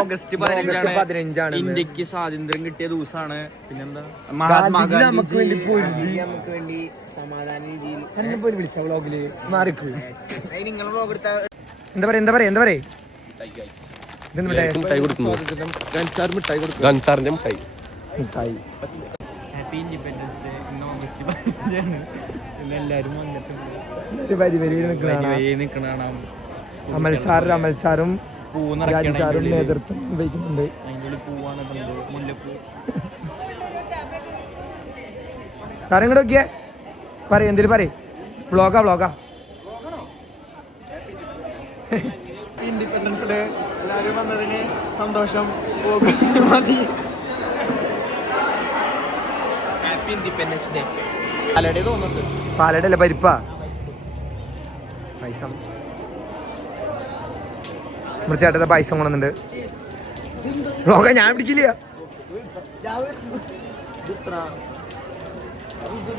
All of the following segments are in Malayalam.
ഓഗസ്റ്റ് 15 ഇന്ത്യക്ക് സ്വാതന്ത്ര്യം കിട്ടിയ ദിവസമാണ്. പിന്നെന്താ മഹാത്മാഗാന്ധി നമുക്ക് വേണ്ടി സമാധാന രീതിയിൽ വിളിച്ച വ്ളോഗില് മാറിക്ക് നിങ്ങളെ വ്ളോഗ് എടുത്ത എന്താ പറയാ ഹാപ്പി ഇൻഡിപെൻഡൻസ് ഡേ. ഇന്ന് ഓഗസ്റ്റ് 15 എല്ലാവരും അമൽ സാറും സാറും നേതൃത്വം വഹിക്കുന്നുണ്ട്. അതിൻ്റെ പൂവാണ് മുല്ലപ്പൂ. സാറും കൂടെ നോക്കിയേ പറയും എന്തേലും പറയും. വ്ളോഗാ ഇൻഡിപെൻഡൻസ് ഡേ എല്ലാവരും വന്നതിന് സന്തോഷം. മതി. Happy independence day. പാലട തോന്നുന്നുണ്ട്. പാലട അല്ല പരിപ്പാ. പായസം ചേട്ടത്തെ പായസം കൊണ്ടുവന്നുണ്ട്. വ്ളോഗ ഞാൻ പിടിക്കില്ല.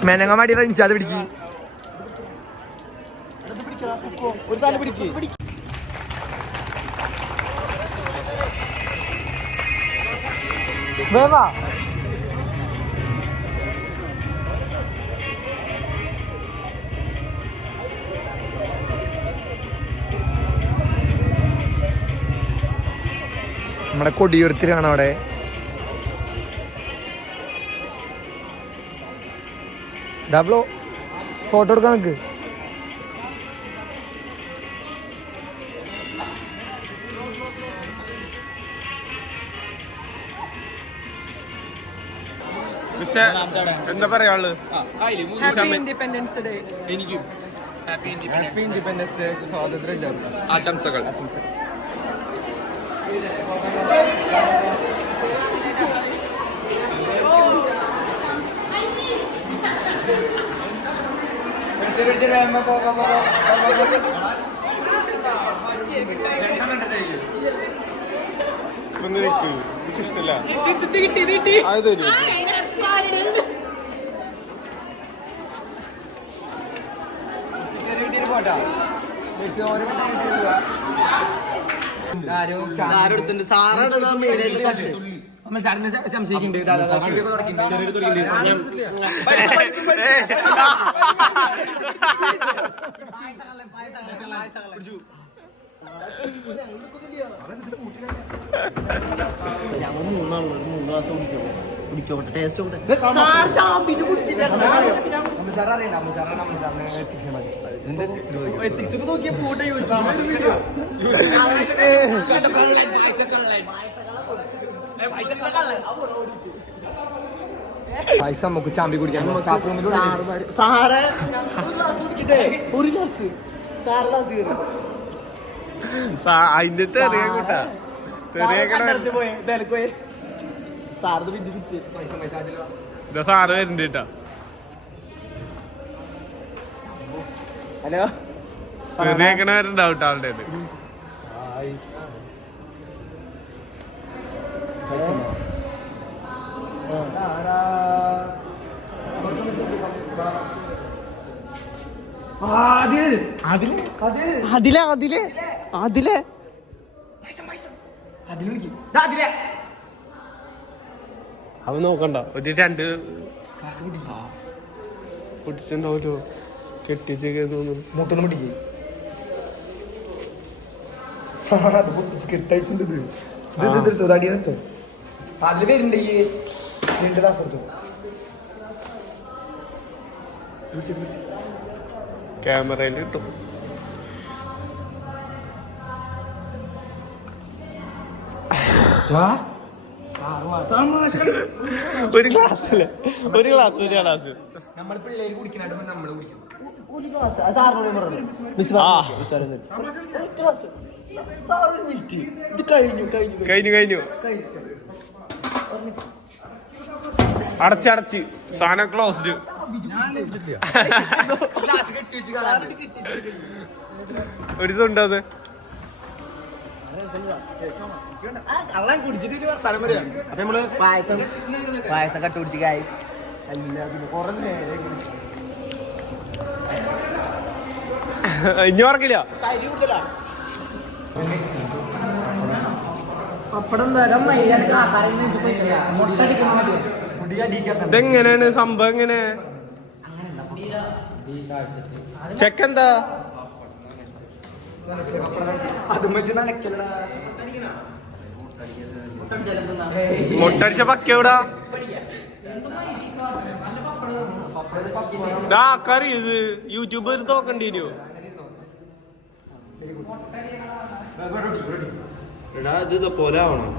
മെനങ്ങാടി അത് പിടിക്കും. വേവാ നമ്മുടെ കൊടിയുരത്തിലാണ് അവിടെ. ഡബിളോ ഫോട്ടോ എടുക്കാൻ നിൽക്ക്. എന്താ പറയാ ഇൻഡിപെൻഡൻസ് ഡേ. എനിക്കും ഹാപ്പി ഇൻഡിപെൻഡൻസ് ഡേ. സ്വാതന്ത്ര്യ ആശംസകൾ. ഇഷ്ടല്ല സംശയിക്കുന്നുണ്ട്. പൈസ നമുക്ക് ചാമ്പി കുടിക്കാൻ സാറേ ഒരു ഗ്ലാസ് അതിന്റെ ചെറിയ കൂട്ടാ സാറിന് പിന്തിരിച്ച് സാറ് വരുന്നുണ്ട് കേട്ടാ. ഹലോ ചെറിയ വരുന്നുണ്ടാവും കേട്ടോ ആളുടെ. അവൻ നോക്കണ്ട ഒരു 2 പൊട്ടിച്ചുണ്ടാവല്ലോ. കെട്ടിച്ചൊക്കെ തോന്നുന്നു. മുട്ടൊന്നും പിടിക്കേ കെട്ടയച്ചിട്ട് തടി വെച്ചോ. അതിൽ വരുന്നുണ്ട് ഈ 2 ഗ്ലാസ് എടുത്തു. ക്യാമറയിൽ കിട്ടും. ഒരു ഗ്ലാസ് നമ്മൾ പിള്ളേര് കുടിക്കണ നമ്മള് കുടിക്കണം. കഴിഞ്ഞു അടച്ചടച്ച് സാധനം ക്ലോസ്ഡ്. ഒരു ദിവസം ഉണ്ടോ അത്? കുടിച്ചിട്ട് വർത്താനം പറയാം. അപ്പൊ നമ്മള് പായസം കട്ട് കുടിച്ചിക്കായി അല്ല പിന്നെ കുറെ ഇനി ഓർക്കില്ല. ഇതെങ്ങനെയാണ് സംഭവം? എങ്ങനെ ചെക്കെന്താ മുട്ടടിച്ച പക്കെവിടാ കറി ഇത് യൂട്യൂബ് നോക്കണ്ടി വരുമോ? ഇത് പോലെ ആവണം.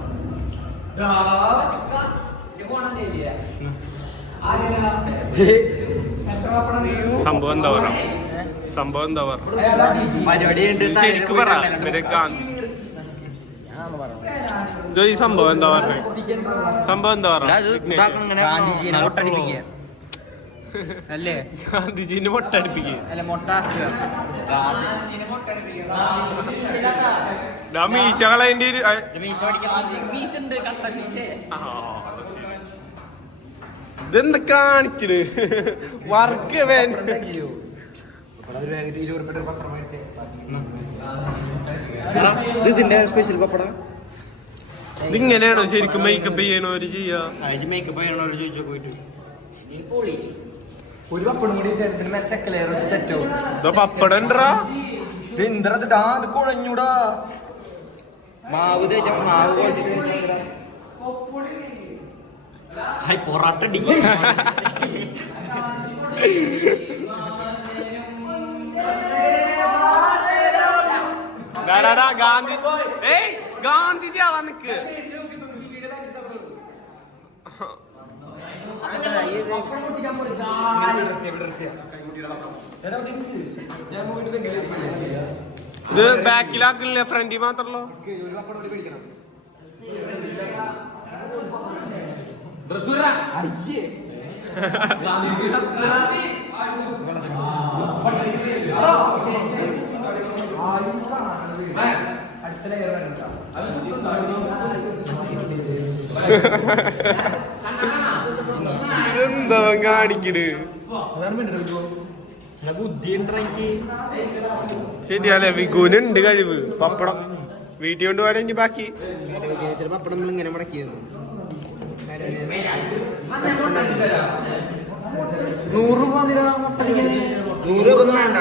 സംഭവം എന്താ പറ പരിപാടി ശരിക്കും പറ. ഈ സംഭവം എന്താ പറഞ്ഞ സംഭവം എന്താ പറ? അല്ലേ ഗാന്ധിജീന്റെ മൊട്ടടിപ്പിക്കുക. മീശകളതിന്റെ ഇതെന്താ കാണിക്കണ്? വർക്ക് ഇതിന്റെ സ്പെഷ്യൽ പപ്പട. ഇതിങ്ങനെയാണോ ശരിക്കും മേക്കപ്പ് ചെയ്യണവര് ചെയ്യാ? മേക്കപ്പ് ചെയ്യണവര് ചോദിച്ചോ പോയിട്ട് ഒരു പപ്പടം കൂടി സെറ്റ് പപ്പടം ഉണ്ടറാ. ഇത് കുഴഞ്ഞൂടാ. മാവ് മാവ് കുഴച്ചിട്ട് പൊറാട്ട ഗാന്ധി ഗാന്ധിജി ആവാ നിക്ക്. ഇത് ബാക്കിലാക്കില്ലേ, ഫ്രണ്ടിൽ മാത്രല്ലോ. ഇതെന്താ കാണിക്കണ്? ശരിയല്ലേ, വിഗുനുണ്ട് കഴിവ്. പപ്പടം വീട്ടിൽ കൊണ്ട് പോരാ ഇനി ബാക്കി. പപ്പടം ഇങ്ങനെ മുടക്കിയത് 100 രൂപ 100 രൂപ ഒന്നും വേണ്ട.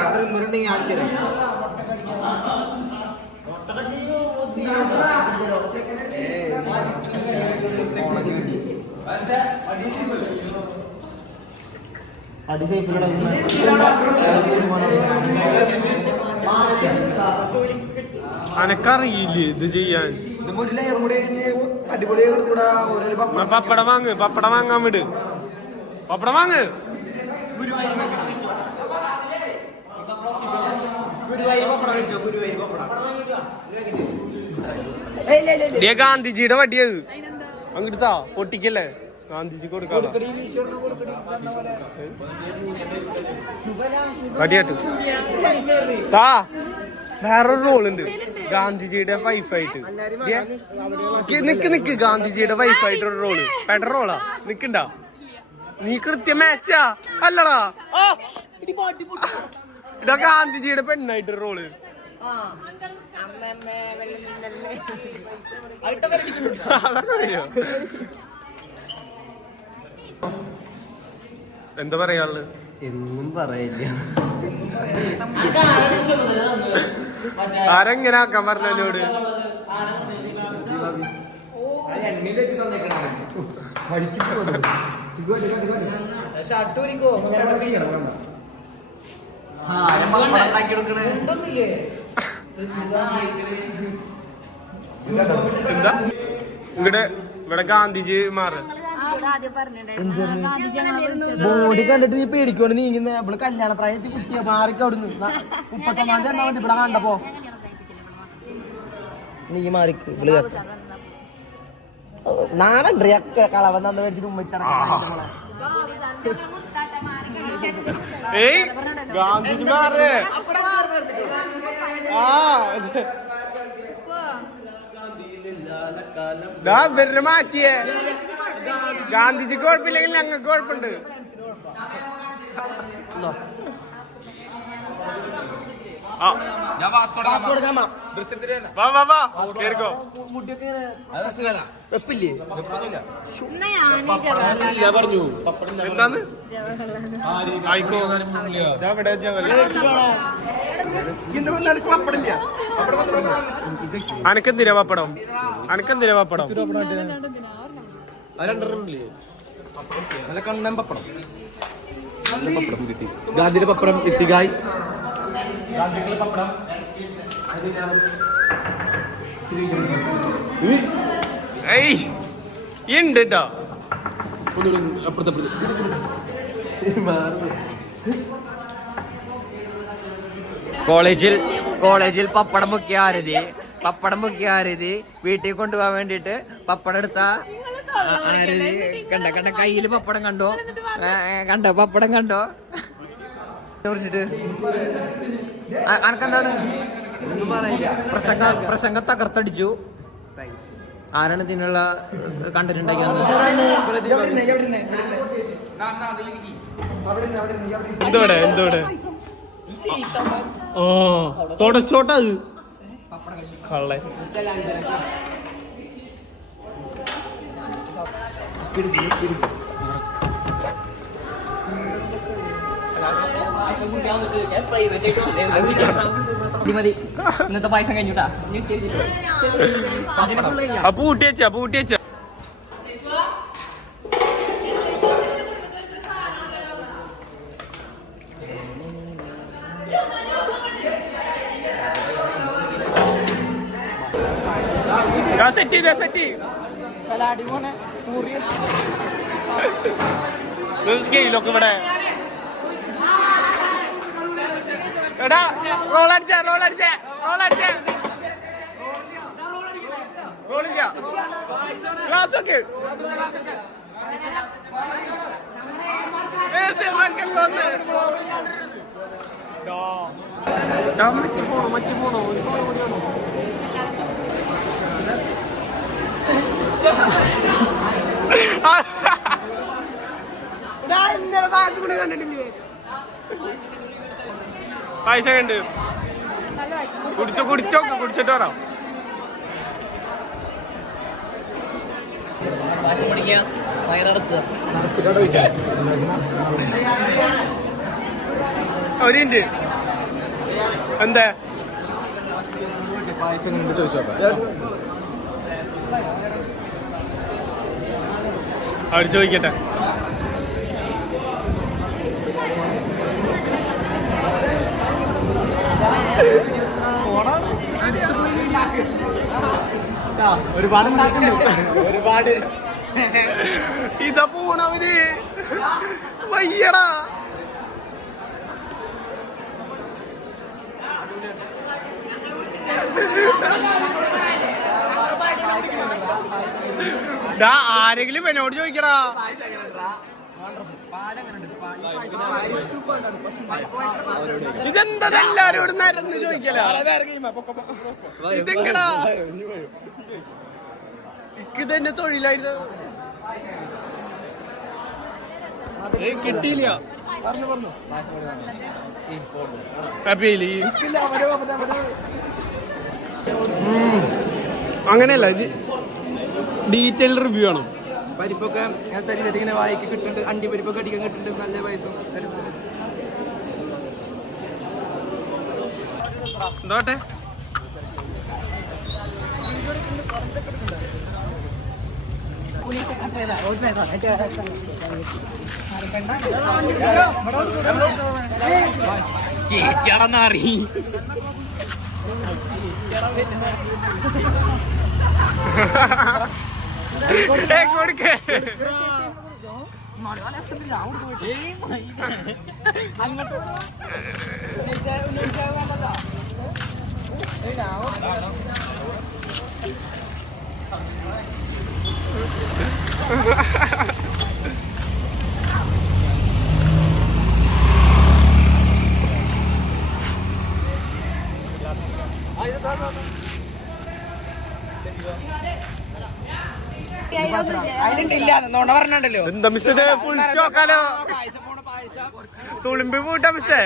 അനക്കറിയില്ലേ ഇത് ചെയ്യാൻ? പപ്പടം വാങ്ങ്, പപ്പടം വാങ്ങാൻ വിട്. പപ്പടം വാങ്ങ്. ഗാന്ധിജിയുടെ വടിയത് അങ്ങെടുത്താ പൊട്ടിക്കല്ലേ? ഗാന്ധിജി കൊടുക്കാ വടിയാട്ട് താ. വേറൊരു റോളുണ്ട് ഗാന്ധിജിയുടെ വൈഫായിട്ട്. നിക്ക് ഗാന്ധിജിയുടെ വൈഫായിട്ട് ഒരു റോള്. പെട്ട റോളാ. നിക്കണ്ട നീ കൃത്യം മാച്ചാ അല്ലടാ. ഇതാ ഗാന്ധിജിയുടെ പെണ്ണായിട്ടൊരു റോള്. അതൊക്കെ അറിയോ? എന്താ പറയാള്? എന്നും പറയില്ല. ആരെങ്ങനെ ആക്കാൻ പറഞ്ഞോട്? എന്താ ഇവിടെ ഗാന്ധിജി മാറ ബോഡി കണ്ടിട്ട് നീ പേടിക്കൊണ്ട് നീങ്ങുന്ന ഇവിടെ കല്യാണ പ്രായത്തിൽ കുട്ടിയെ മാറിക്ക് അവിടുന്ന് 31 ഉണ്ടാവും ഇവിടെ കണ്ടപ്പോ നീ മാറിക്ക് ഇവിടെ നാടൻ കളവൻ തന്ന് മേടിച്ചിട്ട് ഉമ്മച്ചാണ്. ഗാന്ധിജി മാറേ. ഇവരെ മാറ്റിയേ. ഗാന്ധിജിക്ക് കുഴപ്പമില്ലെങ്കിൽ ഞങ്ങൾക്ക് കുഴപ്പമുണ്ട്. Passport gamma. വാ വാ വാ കേറിക്കോ. മുടിയൊക്കെ വെപ്പില്ലേ? എന്താന്ന് ആയിക്കോ. ഞാൻ ഇവിടെ അനക്കെന്തിനാ പപ്പടം? അനക്കെന്തിനാ പപ്പടം? നല്ല കണ്ണൻ പപ്പടം. നല്ല പപ്പടം കിട്ടി. ഗാന്ധിയുടെ പപ്പടം കിട്ടി ഗായ്സ്. ഗാന്ധിയുടെ പപ്പടം. ഏയ് ഉണ്ട് കേട്ടോ. കോളേജിൽ പപ്പടം മുക്കിയ ആരതി വീട്ടിൽ കൊണ്ടുപോകാൻ വേണ്ടിട്ട് പപ്പടം എടുത്ത ആരതി കണ്ട കയ്യില് പപ്പടം കണ്ടോ പപ്പടം കണ്ടോ കുറിച്ചിട്ട് അനക്കെന്താണ് പ്രസംഗ തകർത്തടിച്ചു. ആരാണ് ഇതിനുള്ള കണ്ടന്റ് ഉണ്ടാക്കിയത്? എന്തോടെ ഓ തുടച്ചോട്ടാ കള്ളെ. ഇന്നത്തെ പായസം കഴിഞ്ഞുട്ടാ. പൂട്ടിയച്ച സെറ്റ് സ്കെയിലൊക്കെ ഇവിടെ. എടാ റോളടിച്ച ഗ്ലാസ് ഒക്കെ മറ്റു പോണോ പൈസ കണ്ട് കുടിച്ചിട്ട് വരാം. അവരുണ്ട് എന്താ പായസം കൊണ്ട് ചോദിച്ചോക്കാം. അവർ ചോദിക്കട്ടെ. ഒരുപാട് ഇതാ പോണവര് വയ്യടാ. ആരെങ്കിലും എന്നോട് ചോദിക്കടാ. ഇതെന്താ എല്ലാരോടും നിരന്ന് ചോദിക്കല? ഇതെങ്ങടാ ഇതന്നെ തൊഴിലായിട്ട് കിട്ടിയില്ല. അങ്ങനെയല്ല, ഇത് ഡീറ്റെയിൽ റിവ്യൂ ആണ്. പരിപ്പൊക്കെ ഇങ്ങനെ വായിക്ക് കിട്ടുന്നുണ്ട്, അണ്ടി പരിപ്പൊക്കെ അടിക്കാൻ കിട്ടുന്നുണ്ട്, നല്ല പൈസ. എന്തോട്ടെ ചേച്ചിയാണെന്നറി കൊടുക്കേ. എന്താ മിസ് ഫുൾ സ്റ്റോക്കാലോ. തുളുമ്പി പൂട്ടാ മിസ്റ്റേ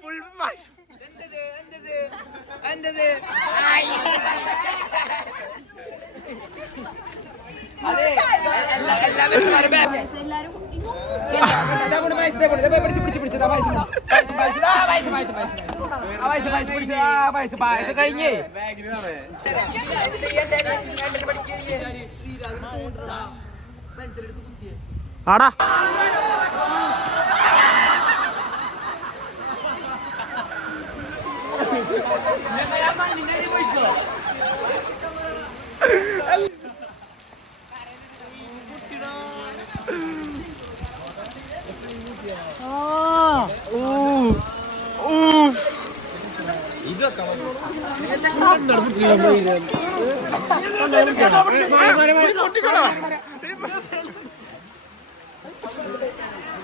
ഫുൾ മാഷ് കഴിഞ്ഞേ ആടാ പൊട്ടിക്കോളാ